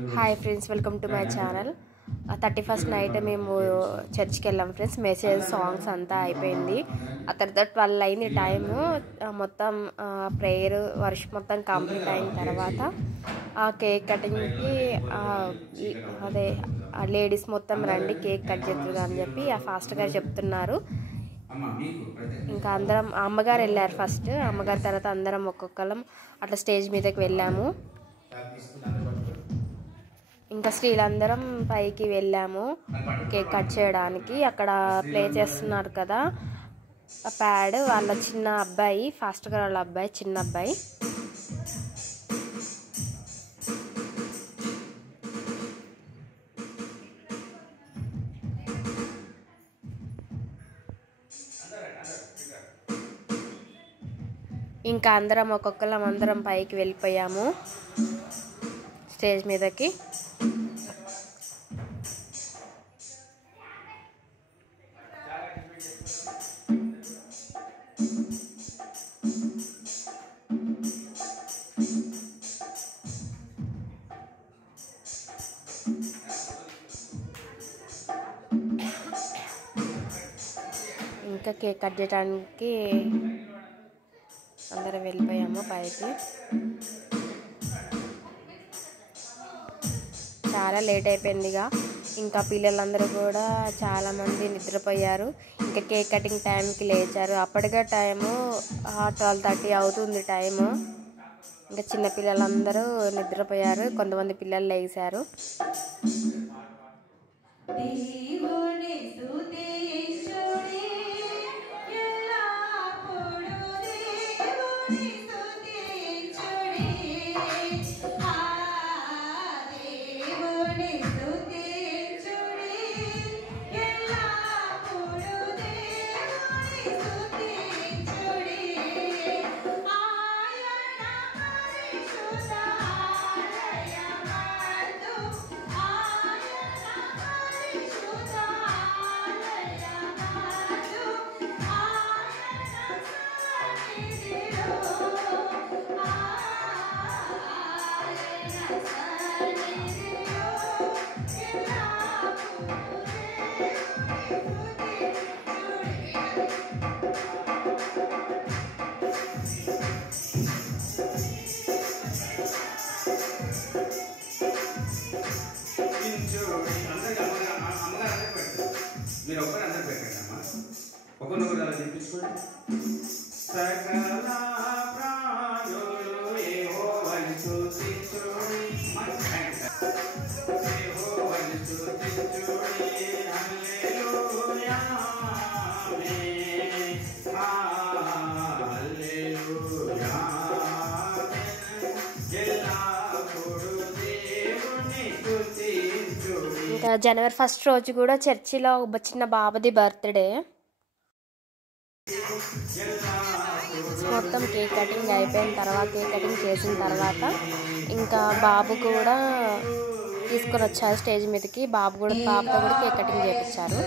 Hi friends, welcome to my channel. 31st night మేము చర్చ్కి వెళ్ళాం ఫ్రెండ్స్. మెసేజ్ సాంగ్స్ అంతా అయిపోయింది. ఆ తర్వాత 12 అయింది టైము. మొత్తం ప్రేయర్ వర్షిప్ మొత్తం కంప్లీట్ అయిన తర్వాత ఆ కేక్ కటింగ్కి అదే లేడీస్ మొత్తం రండి కేక్ కట్ చేస్తుంది అని చెప్పి ఆ ఫాస్ట్గా చెప్తున్నారు. ఇంకా అందరం అమ్మగారు వెళ్ళారు ఫస్ట్. అమ్మగారి తర్వాత అందరం ఒక్కొక్కరం అట్లా స్టేజ్ మీదకి వెళ్ళాము. ఇంకా స్త్రీలందరం పైకి వెళ్ళాము కేక్ కట్ చేయడానికి. అక్కడ ప్లే చేస్తున్నారు కదా ఆ ప్యాడ్, వాళ్ళ చిన్న అబ్బాయి, ఫాస్ట్గా వాళ్ళ అబ్బాయి, చిన్న అబ్బాయి. ఇంకా అందరం అందరం పైకి వెళ్ళిపోయాము స్టేజ్ మీదకి. ఇంకా కేక్ కట్ చేయడానికి అందరం వెళ్ళిపోయాము పైకి. చాలా లేట్ అయిపోయిందిగా. ఇంకా పిల్లలందరూ కూడా చాలామంది నిద్రపోయారు. ఇంకా కేక్ కటింగ్ టైంకి లేచారు. అప్పటికే టైము 12:30 అవుతుంది టైము. ఇంకా చిన్నపిల్లలందరూ నిద్రపోయారు, కొంతమంది పిల్లలు లేచారు. మీరు ఒక్కరు అందరు పెట్టండి అమ్మా, ఒకరినొకరు అలా చెప్పించుకోండి. సకల ప్రాణులు యెహోవాను స్తుతించుడి, యెహోవాను స్తుతించుడి, హల్లెలూయా ఆమేన్, హల్లెలూయా ఎల్లప్పుడూ దేవుని స్తుతించుడి. ఇంకా జనవరి 1 రోజు కూడా చర్చిలో చిన్న బాబుది బర్త్డే. మొత్తం కేక్ కటింగ్ అయిపోయిన తర్వాత, కేక్ కటింగ్ చేసిన తర్వాత ఇంకా బాబు కూడా తీసుకొని వచ్చారు స్టేజ్ మీదకి. బాబుతో కూడా కేక్ కటింగ్ చేయించారు.